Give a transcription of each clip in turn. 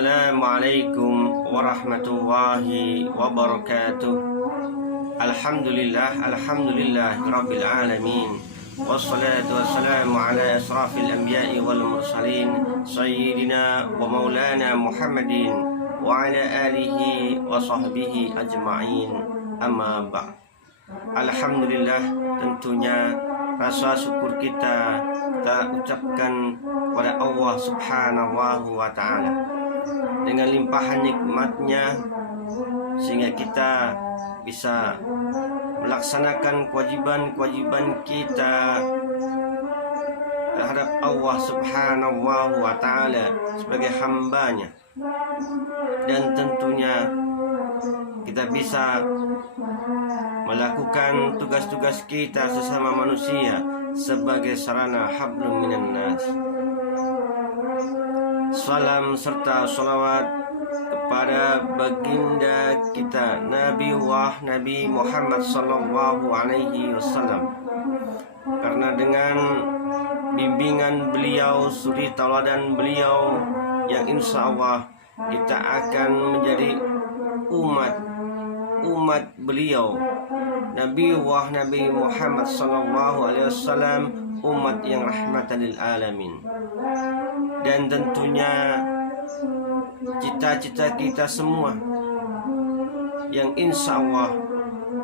Assalamualaikum warahmatullahi wabarakatuh. Alhamdulillah Rabbil alamin. Wassalatu wassalamu ala asrafil anbiya'i wal mursalin Sayyidina wa maulana Muhammadin wa ala alihi wa sahbihi ajma'in. Amma ba'd. Alhamdulillah, tentunya rasa syukur kita ucapkan kepada Allah Subhanahu wa ta'ala dengan limpahan nikmatnya, sehingga kita bisa melaksanakan kewajiban-kewajiban kita terhadap Allah Subhanahu wa ta'ala sebagai hambanya, dan tentunya kita bisa melakukan tugas-tugas kita sesama manusia sebagai sarana hablum minan nas. Salam serta salawat kepada baginda kita Nabi Muhammad sallallahu alaihi wasallam, karena dengan bimbingan beliau, suri tauladan beliau, yang insya Allah kita akan menjadi umat beliau Nabi Muhammad sallallahu alaihi wasallam, umat yang rahmatan lil alamin. Dan tentunya cita-cita kita semua yang insya Allah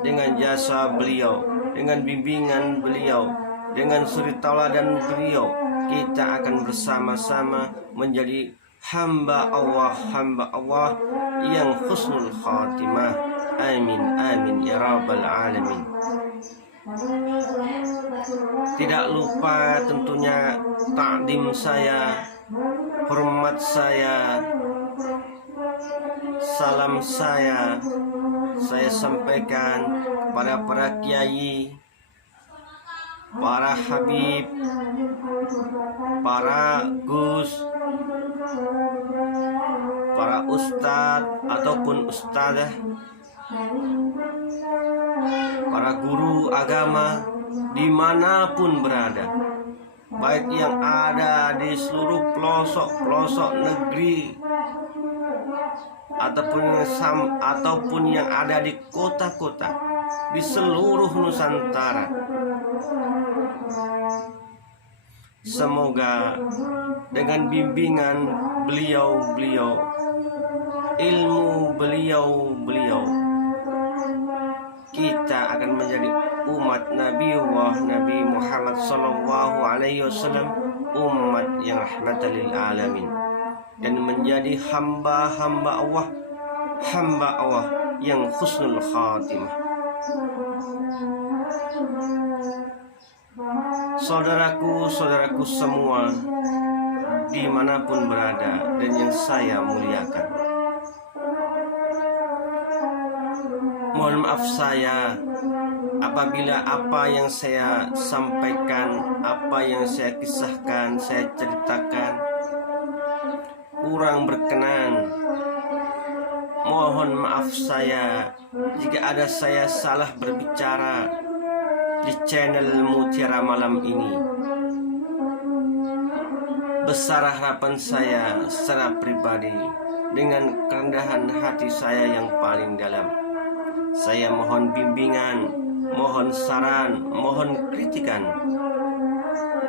dengan jasa beliau, dengan bimbingan beliau, dengan suri tauladan beliau, kita akan bersama-sama menjadi hamba Allah yang husnul khatimah. Amin amin ya rabbal alamin. Tidak lupa tentunya takdim saya, hormat saya, salam saya sampaikan kepada para kiai, para habib, para gus, para ustadz ataupun ustadzah, para guru agama dimanapun berada, baik yang ada di seluruh pelosok negeri ataupun yang ada di kota-kota di seluruh Nusantara. Semoga dengan bimbingan beliau, ilmu beliau, kita akan menjadi umat Nabi Muhammad sallallahu alaihi wasallam, umat yang rahmatan lil alamin, dan menjadi hamba Allah yang husnul khatimah. Saudaraku semua dimanapun berada dan yang saya muliakan, mohon maaf saya apabila apa yang saya sampaikan, apa yang saya kisahkan, saya ceritakan kurang berkenan. Mohon maaf saya jika ada saya salah berbicara di channel Mutiara Malam ini. Besar harapan saya secara pribadi, dengan kerendahan hati saya yang paling dalam, saya mohon bimbingan, mohon saran, mohon kritikan,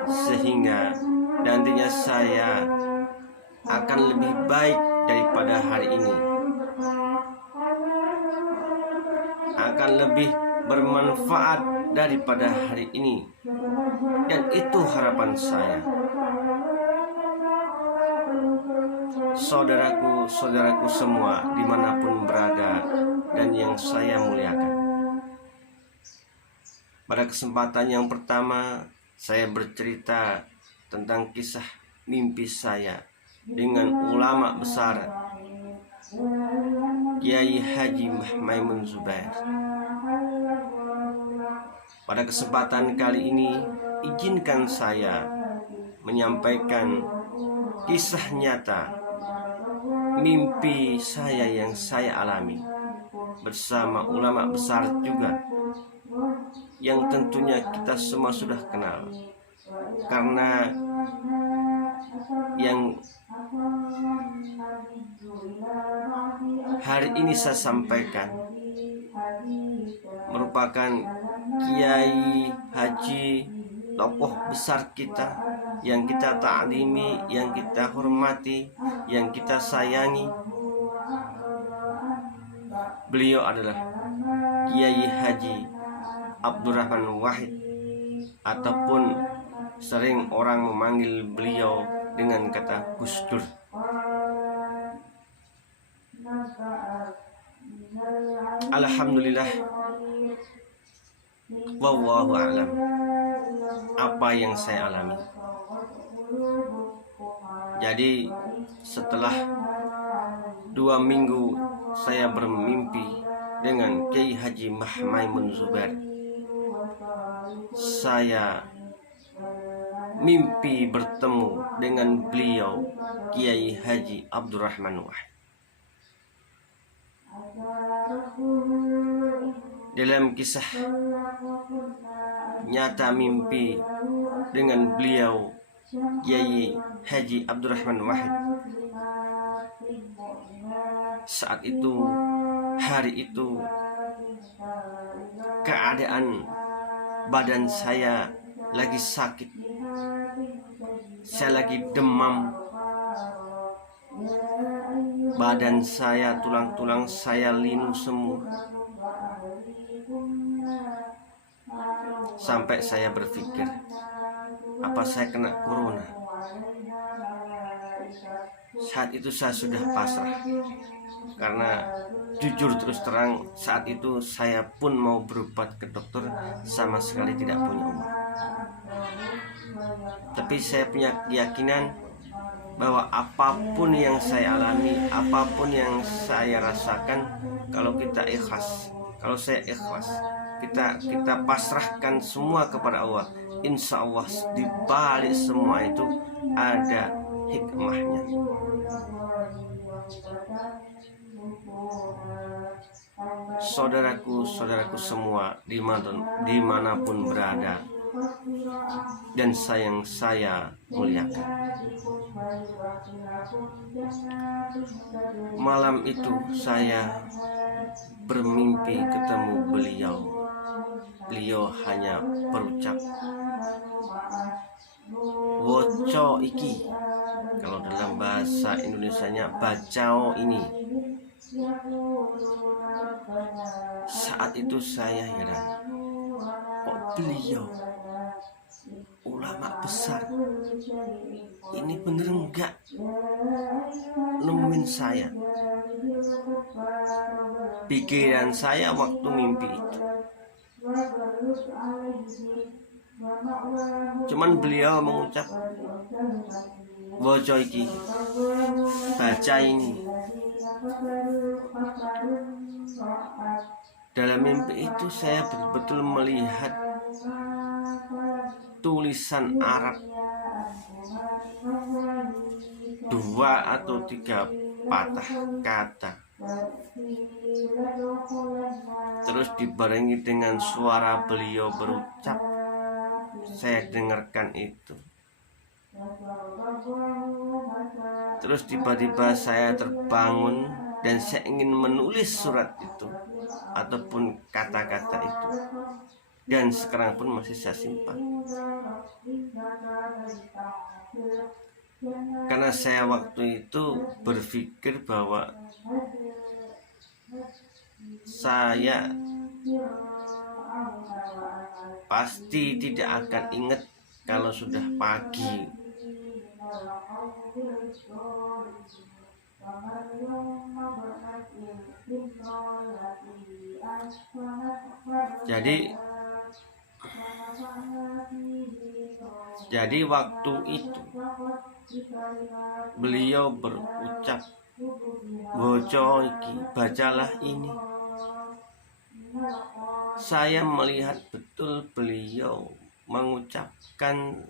sehingga nantinya saya akan lebih baik daripada hari ini, akan lebih bermanfaat daripada hari ini, dan itu harapan saya. Saudaraku semua dimanapun berada dan yang saya muliakan, pada kesempatan yang pertama saya bercerita tentang kisah mimpi saya dengan ulama besar Kiai Haji Maimun Zubair. Pada kesempatan kali ini izinkan saya menyampaikan kisah nyata mimpi saya yang saya alami bersama ulama besar juga, yang tentunya kita semua sudah kenal, karena yang hari ini saya sampaikan merupakan Kiai Haji, tokoh besar kita yang kita taklimi, yang kita hormati, yang kita sayangi. Beliau adalah Kiai Haji Abdurrahman Wahid, ataupun sering orang memanggil beliau dengan kata Gus Dur. Alhamdulillah, wallahu a'lam, apa yang saya alami. Jadi setelah 2 minggu saya bermimpi dengan Kiai Haji Maimun Zubair. Saya mimpi bertemu dengan beliau Kiai Haji Abdurrahman Wahid. Dalam kisah nyata mimpi dengan beliau Kiai Haji Abdurrahman Wahid, saat itu, hari itu, keadaan badan saya lagi sakit, saya lagi demam, badan saya, tulang-tulang saya linu semua. Sampai saya berpikir, apa saya kena corona? Saat itu saya sudah pasrah, karena jujur terus terang, saat itu saya pun mau berobat ke dokter, sama sekali tidak punya uang. Tapi saya punya keyakinan bahwa apapun yang saya alami, apapun yang saya rasakan, kalau kita ikhlas, kalau saya ikhlas, kita pasrahkan semua kepada Allah, insya Allah di balik semua itu ada hikmahnya. Saudaraku semua dimanapun berada dan sayang saya muliakan, malam itu saya bermimpi ketemu beliau. Beliau hanya berucap, "Woco iki," kalau dalam bahasa Indonesianya bacao ini. Saat itu saya heran, kok beliau ulama besar ini bener enggak nemuin saya? Pikiran saya waktu mimpi itu, cuman beliau mengucap, "Woco iki," baca ini. Dalam mimpi itu saya betul-betul melihat tulisan Arab 2 atau 3 patah kata, terus dibarengi dengan suara beliau berucap. Saya dengarkan itu, terus tiba-tiba saya terbangun dan saya ingin menulis surat itu ataupun kata-kata itu, dan sekarang pun masih saya simpan. Karena saya waktu itu berpikir bahwa saya pasti tidak akan ingat kalau sudah pagi. Jadi waktu itu beliau berucap, "Woco iki," bacalah ini. Saya melihat betul beliau mengucapkan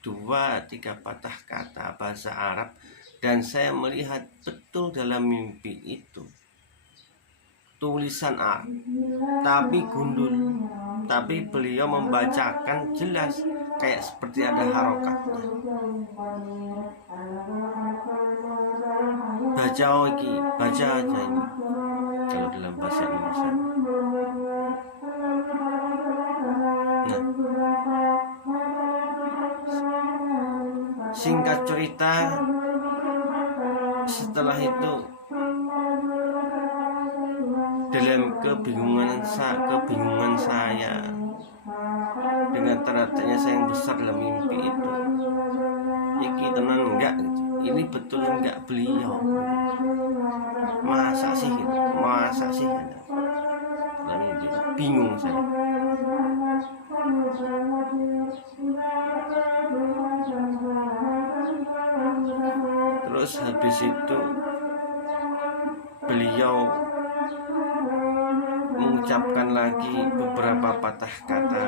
2-3 patah kata bahasa Arab, dan saya melihat betul dalam mimpi itu tulisan Arab tapi gundul, tapi beliau membacakan jelas kayak seperti ada harokatnya. baca lagi, baca aja ini kalau dalam bahasa Indonesia. Nah, singkat cerita, setelah itu dalam kebingungan saya dengan tanda-tanya saya yang besar dalam mimpi itu, iki tenan enggak gitu. Ini betul enggak beliau? Masa sih gitu? Dalam mimpi itu bingung saya. Terus habis itu beliau mengucapkan lagi beberapa patah kata,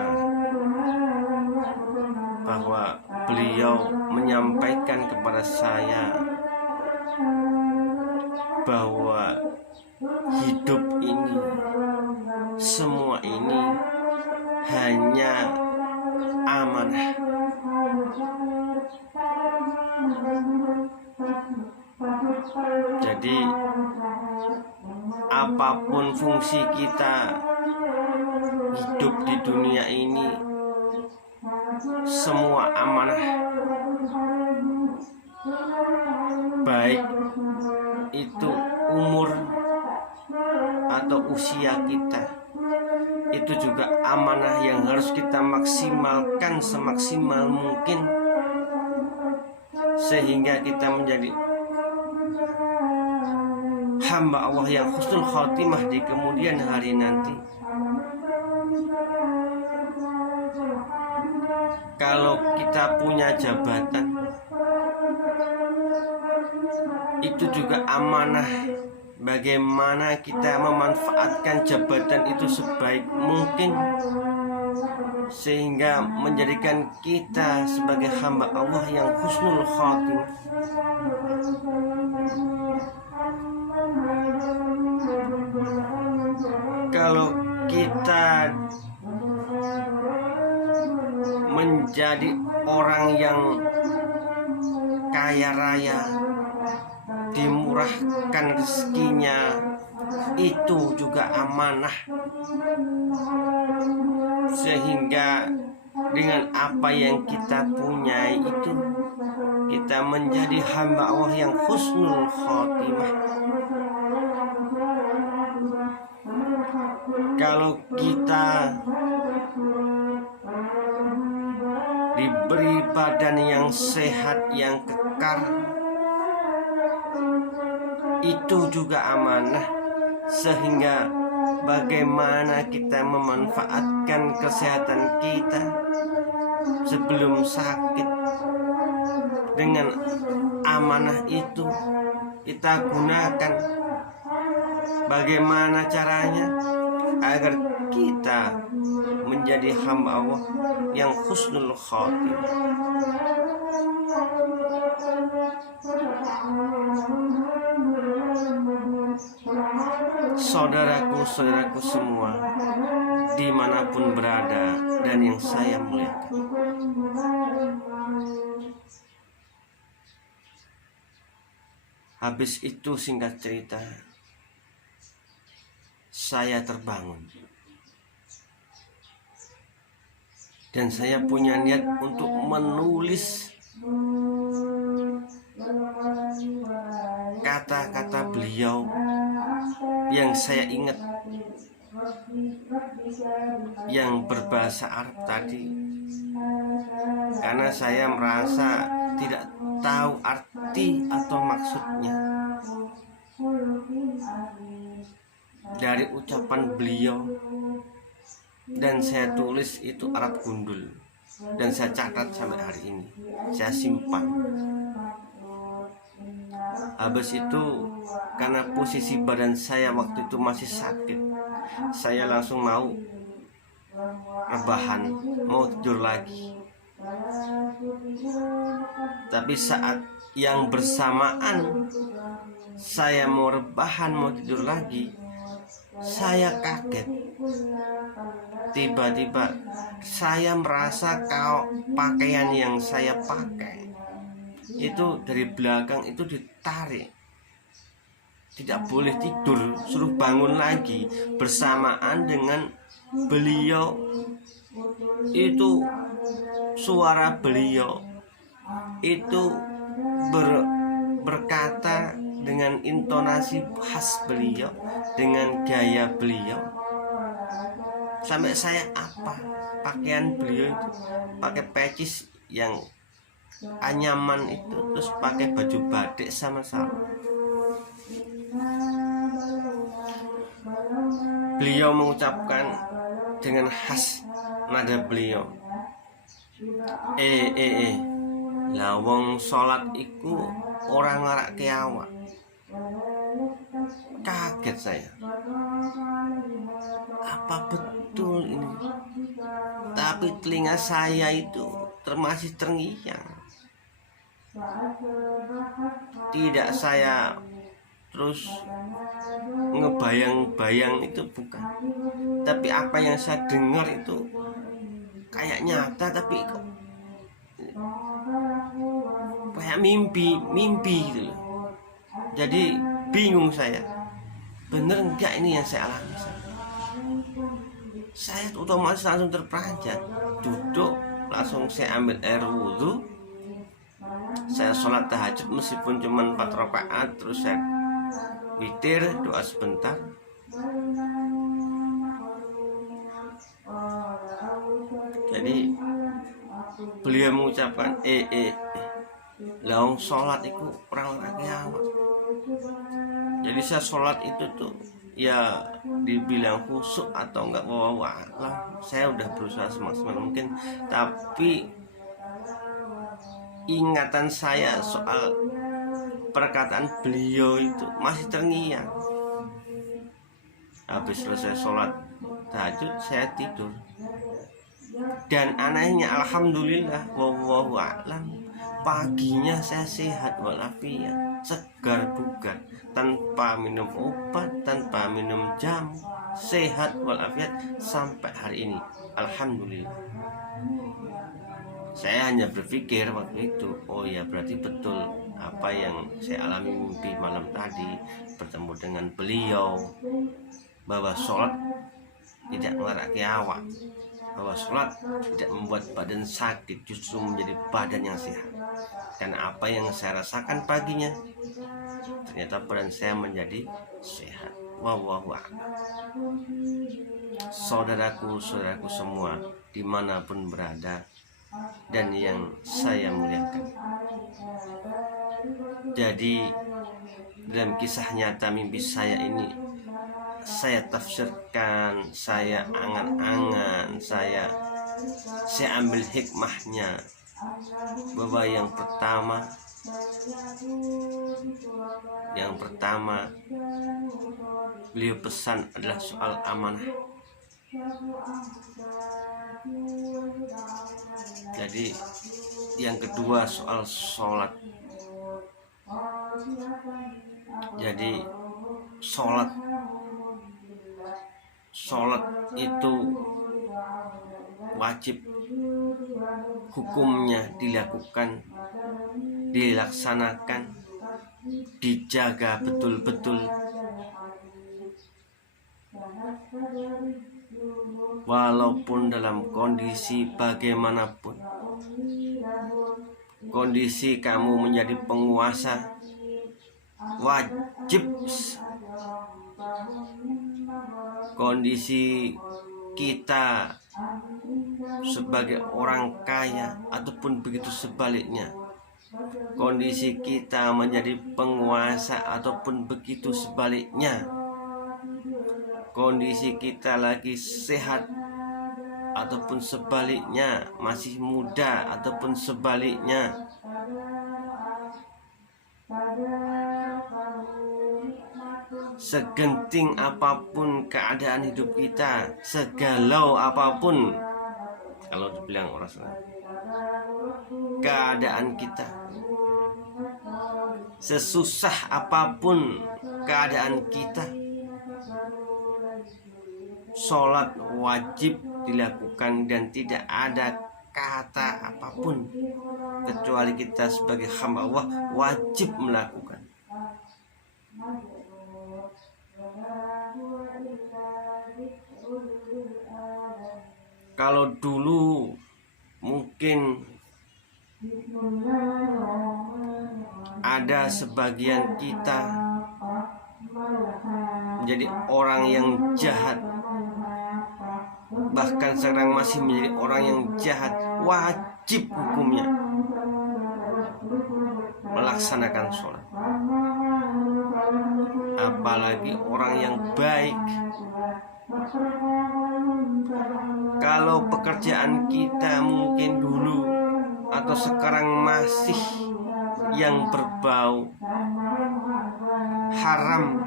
bahwa beliau menyampaikan kepada saya bahwa hidup ini, semua ini hanya amanah. Jadi apapun fungsi kita hidup di dunia ini, semua amanah, baik itu umur atau usia kita, itu juga amanah yang harus kita maksimalkan semaksimal mungkin, sehingga kita menjadi hamba Allah yang husnul khotimah di kemudian hari nanti. Kalau kita punya jabatan, itu juga amanah. Bagaimana kita memanfaatkan jabatan itu sebaik mungkin, sehingga menjadikan kita sebagai hamba Allah yang husnul khotimah. Kalau kita menjadi orang yang kaya raya, dimurahkan rezekinya, itu juga amanah. Sehingga dengan apa yang kita punya itu, kita menjadi hamba Allah yang husnul khotimah. Kalau kita diberi badan yang sehat, yang kekar, itu juga amanah. Sehingga bagaimana kita memanfaatkan kesehatan kita sebelum sakit, dengan amanah itu kita gunakan. Bagaimana caranya agar kita menjadi hamba Allah yang husnul khotimah? Saudaraku semua, dimanapun berada dan yang saya muliakan, habis itu singkat cerita, saya terbangun dan saya punya niat untuk menulis kata-kata beliau yang saya ingat, yang berbahasa Arab tadi, karena saya merasa tidak tahu arti atau maksudnya dari ucapan beliau, dan saya tulis itu Arab gundul dan saya catat sampai hari ini, saya simpan. Habis itu, karena posisi badan saya waktu itu masih sakit, saya langsung mau rebahan, mau tidur lagi. Tapi saat yang bersamaan saya mau rebahan, mau tidur lagi, saya kaget. Tiba-tiba saya merasa kalau pakaian yang saya pakai itu dari belakang itu ditarik tidak boleh tidur, suruh bangun lagi bersamaan dengan beliau itu, suara beliau itu berkata dengan intonasi khas beliau, dengan gaya beliau. Sampai saya apa, pakaian beliau itu pakai pecis yang anyaman itu, terus pakai baju batik sama sarung. Beliau mengucapkan dengan khas nada beliau, lawong sholat iku orang ngarake awak. Kaget saya, apa betul ini? Tapi telinga saya itu masih terngiang. Tidak saya terus ngebayang-bayang itu, bukan. Tapi apa yang saya dengar itu kayak nyata, tapi kok kayak mimpi gitu loh. Jadi bingung saya, bener enggak ini yang saya alami? Saya otomatis langsung terperanjat, duduk, langsung saya ambil air wudhu, saya sholat tahajud meskipun cuma 4 rakaat, terus saya witir, doa sebentar. Jadi beliau mengucapkan lawang sholat itu orang lagi awak. Jadi saya sholat itu tuh ya dibilang khusyuk atau enggak, saya udah berusaha semaksimal mungkin, tapi ingatan saya soal perkataan beliau itu masih terngiang. Habis selesai sholat tahajud saya tidur, dan anehnya alhamdulillah wallahu a'lam, paginya saya sehat walafiat, segar bugar, tanpa minum obat, tanpa minum jamu, sehat walafiat sampai hari ini, alhamdulillah. Saya hanya berpikir waktu itu, oh ya berarti betul apa yang saya alami mimpi malam tadi, bertemu dengan beliau, bahwa sholat tidak mengarahkan awak, bahwa sholat tidak membuat badan sakit, justru menjadi badan yang sehat. Karena apa yang saya rasakan paginya, ternyata badan saya menjadi sehat. Wallahu a'lam. Saudaraku semua dimanapun berada dan yang saya muliakan, jadi dalam kisah nyata mimpi saya ini, saya tafsirkan, saya angan-angan, saya ambil hikmahnya, bahwa yang pertama beliau pesan adalah soal amanah. Jadi yang kedua soal sholat. Jadi sholat itu wajib hukumnya dilakukan, dilaksanakan, dijaga betul-betul, walaupun dalam kondisi bagaimanapun. Kondisi kamu menjadi penguasa, wajib. Kondisi kita sebagai orang kaya ataupun begitu sebaliknya, kondisi kita menjadi penguasa ataupun begitu sebaliknya, kondisi kita lagi sehat ataupun sebaliknya, masih muda ataupun sebaliknya, segenting apapun keadaan hidup kita, segalau apapun, kalau dibilang orang sana, keadaan kita, sesusah apapun keadaan kita, sholat wajib dilakukan dan tidak ada kata apapun kecuali kita sebagai hamba Allah wajib melakukan. Kalau dulu mungkin ada sebagian kita menjadi orang yang jahat, bahkan sekarang masih menjadi orang yang jahat, wajib hukumnya melaksanakan sholat. Apalagi orang yang baik. Kalau pekerjaan kita mungkin dulu atau sekarang masih yang berbau haram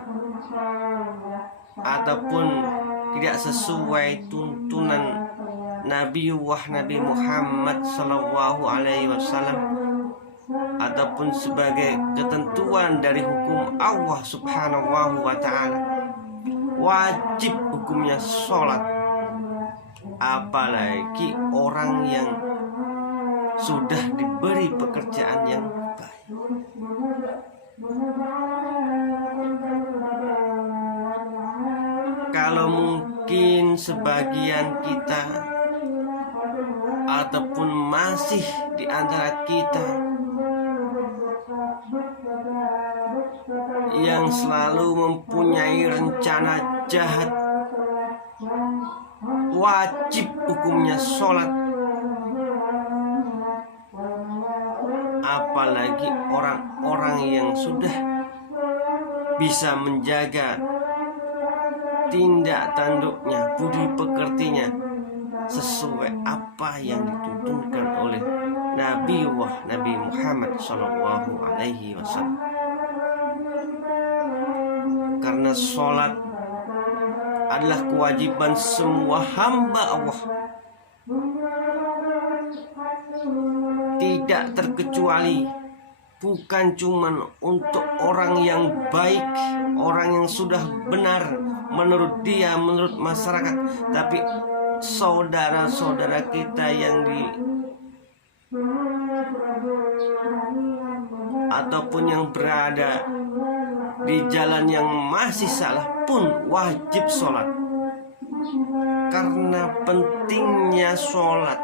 ataupun tidak sesuai tuntunan Nabi Muhammad SAW ataupun sebagai ketentuan dari hukum Allah Subhanahu wa Ta'ala, wajib hukumnya sholat. Apalagi orang yang sudah diberi pekerjaan yang baik. Kalau mungkin sebagian kita ataupun masih di antara kita yang selalu mempunyai rencana jahat, wajib hukumnya sholat. Apalagi orang-orang yang sudah bisa menjaga tindak tanduknya, budi pekertinya sesuai apa yang dituntunkan oleh Nabi Muhammad SAW. Karena sholat adalah kewajiban semua hamba Allah, tidak terkecuali, bukan cuma untuk orang yang baik, orang yang sudah benar menurut dia, menurut masyarakat, tapi saudara-saudara kita yang ataupun yang berada di jalan yang masih salah pun wajib sholat. Karena pentingnya sholat,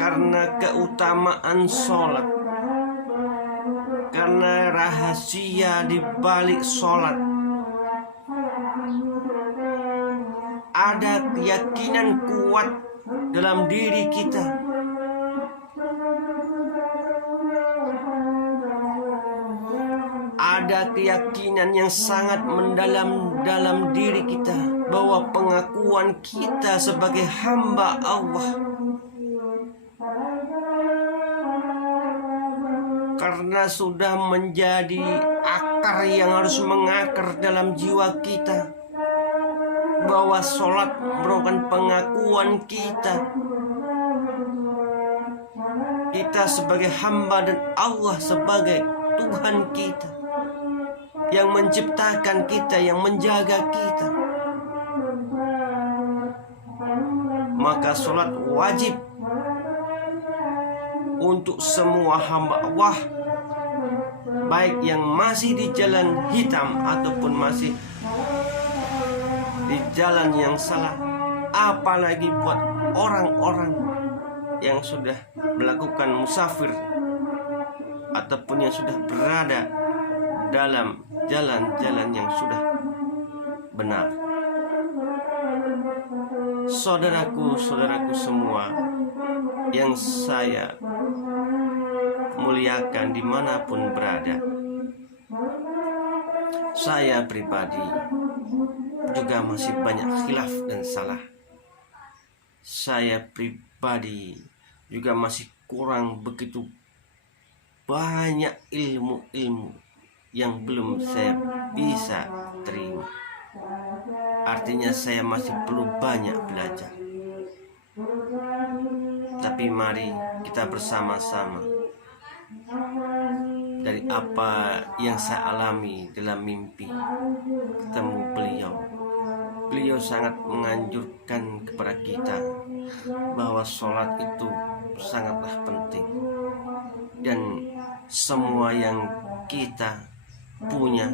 karena keutamaan sholat, karena rahasia di balik sholat, ada keyakinan kuat dalam diri kita. Ada keyakinan yang sangat mendalam dalam diri kita bahwa pengakuan kita sebagai hamba Allah, karena sudah menjadi akar yang harus mengakar dalam jiwa kita, bahwa sholat merupakan pengakuan kita sebagai hamba dan Allah sebagai Tuhan kita yang menciptakan kita, yang menjaga kita. Maka sholat wajib untuk semua hamba Allah, baik yang masih di jalan hitam ataupun masih di jalan yang salah. Apalagi buat orang-orang yang sudah melakukan musafir ataupun yang sudah berada dalam jalan-jalan yang sudah benar. Saudaraku semua yang saya muliakan dimanapun berada, saya pribadi juga masih banyak khilaf dan salah. Saya pribadi juga masih kurang begitu banyak ilmu-ilmu yang belum saya bisa terima. Artinya saya masih perlu banyak belajar. Tapi mari kita bersama-sama, dari apa yang saya alami dalam mimpi ketemu beliau, beliau sangat menganjurkan kepada kita bahwa sholat itu sangatlah penting. Dan semua yang kita punya,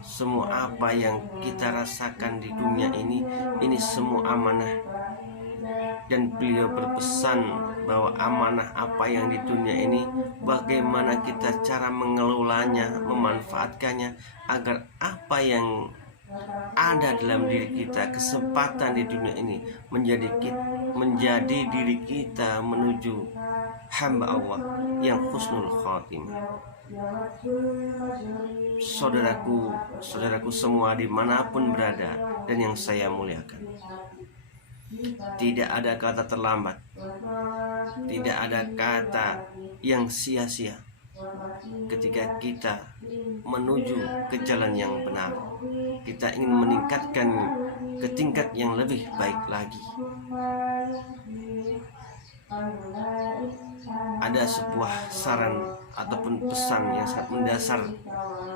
semua apa yang kita rasakan di dunia ini semua amanah. Dan beliau berpesan bahwa amanah apa yang di dunia ini, bagaimana kita cara mengelolanya, memanfaatkannya, agar apa yang ada dalam diri kita, kesempatan di dunia ini menjadi diri kita menuju hamba Allah yang husnul khotimah. Saudaraku semua dimanapun berada dan yang saya muliakan, tidak ada kata terlambat, tidak ada kata yang sia-sia ketika kita menuju ke jalan yang benar. Kita ingin meningkatkan ke tingkat yang lebih baik lagi. Ada sebuah saran ataupun pesan yang sangat mendasar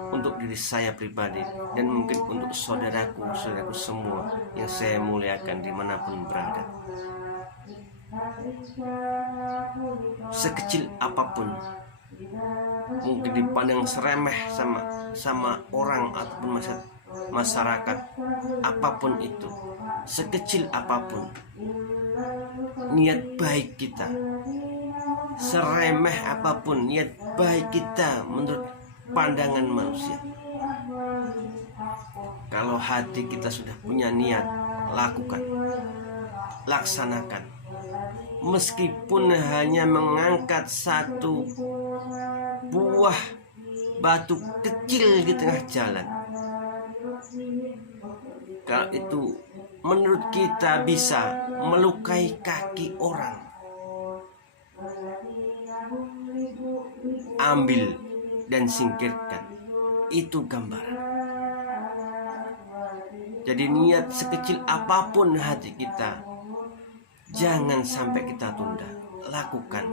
untuk diri saya pribadi dan mungkin untuk saudaraku semua yang saya muliakan dimanapun berada. Sekecil apapun, mungkin dipandang seremeh sama orang ataupun masyarakat, apapun itu, sekecil apapun, niat baik kita, seremeh apapun niat baik kita menurut pandangan manusia, kalau hati kita sudah punya niat, lakukan, laksanakan. Meskipun hanya mengangkat satu buah batu kecil di tengah jalan, kalau itu menurut kita bisa melukai kaki orang, ambil dan singkirkan. Itu gambaran. Jadi niat sekecil apapun hati kita, jangan sampai kita tunda, lakukan.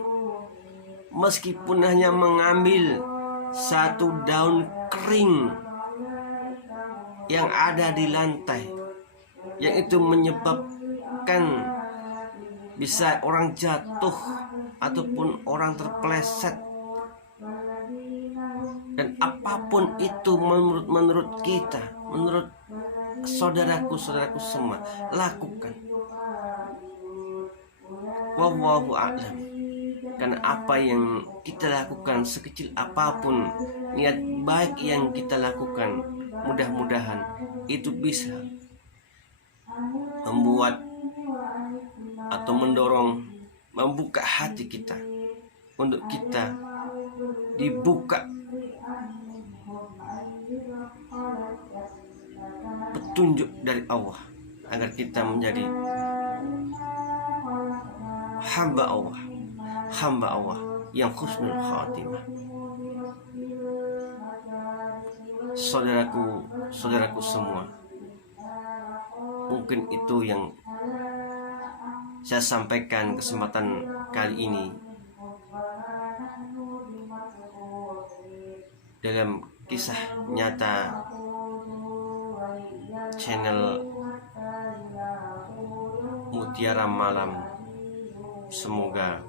Meskipun hanya mengambil satu daun kering yang ada di lantai, yang itu menyebabkan bisa orang jatuh ataupun orang terpeleset, dan apapun itu menurut kita, menurut saudaraku semua, lakukan. Wallahu a'lam. Karena apa yang kita lakukan, sekecil apapun niat baik yang kita lakukan, mudah-mudahan itu bisa membuat atau mendorong, membuka hati kita untuk kita dibuka petunjuk dari Allah agar kita menjadi hamba Allah yang husnul khatimah. Saudaraku semua, mungkin itu yang saya sampaikan kesempatan kali ini dalam kisah nyata channel Mutiara Malam. Semoga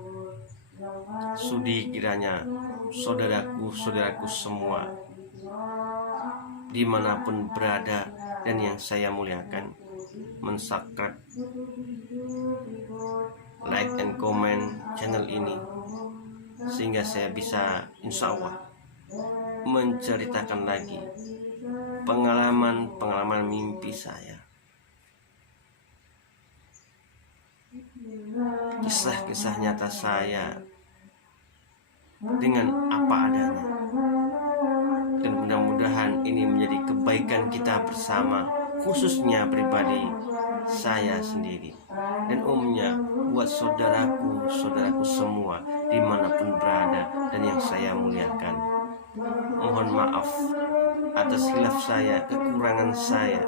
sudi kiranya saudaraku semua dimanapun berada dan yang saya muliakan mensubscribe, like and comment channel ini, sehingga saya bisa insya Allah menceritakan lagi pengalaman mimpi saya, kisah-kisah nyata saya dengan apa adanya. Dan mudah-mudahan ini menjadi kebaikan kita bersama, khususnya pribadi saya sendiri dan umumnya buat saudaraku semua dimanapun berada dan yang saya muliakan. Mohon maaf atas khilaf saya, kekurangan saya.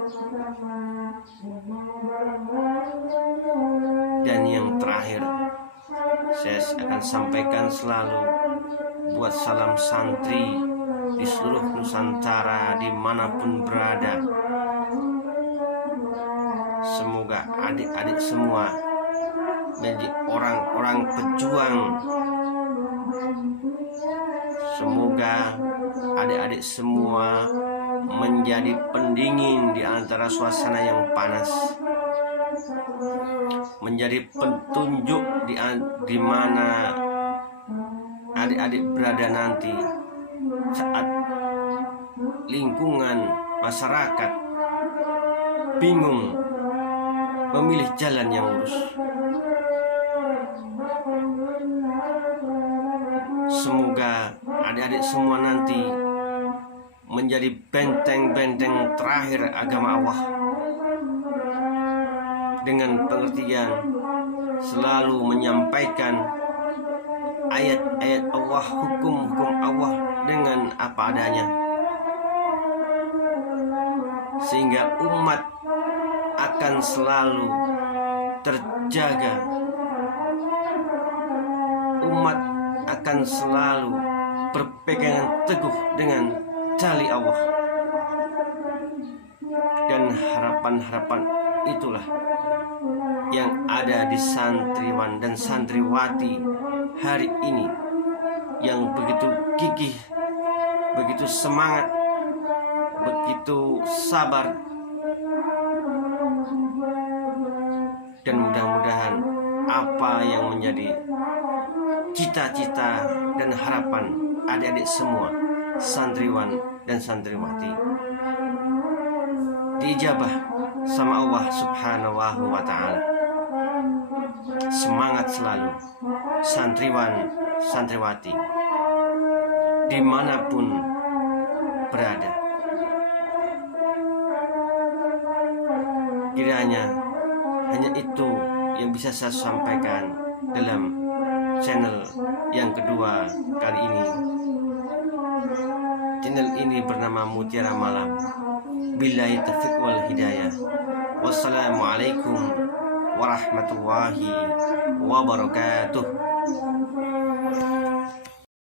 Dan yang terakhir, saya akan sampaikan selalu buat salam santri di seluruh Nusantara dimanapun berada. Semoga adik-adik semua menjadi orang-orang pejuang Semoga adik-adik semua menjadi pendingin di antara suasana yang panas, menjadi petunjuk di mana adik-adik berada nanti saat lingkungan masyarakat bingung memilih jalan yang lurus. Semoga adik-adik semua nanti menjadi benteng-benteng terakhir agama Allah, dengan pengertian selalu menyampaikan ayat-ayat Allah, hukum-hukum Allah dengan apa adanya, sehingga umat akan selalu terjaga, umat akan selalu berpegangan teguh dengan tali Allah. Dan harapan-harapan itulah yang ada di santriwan dan santriwati hari ini, yang begitu gigih, begitu semangat, begitu sabar. Dan mudah-mudahan apa yang menjadi cita-cita dan harapan adik-adik semua santriwan dan santriwati diijabah sama Allah Subhanahu wa Ta'ala. Semangat selalu santriwan santriwati dimanapun berada. Kiranya hanya itu yang bisa saya sampaikan dalam channel yang kedua kali ini. Channel ini bernama Mutiara Malam. Billahi taufiq wal hidayah. Wassalamualaikum warahmatullahi wabarakatuh.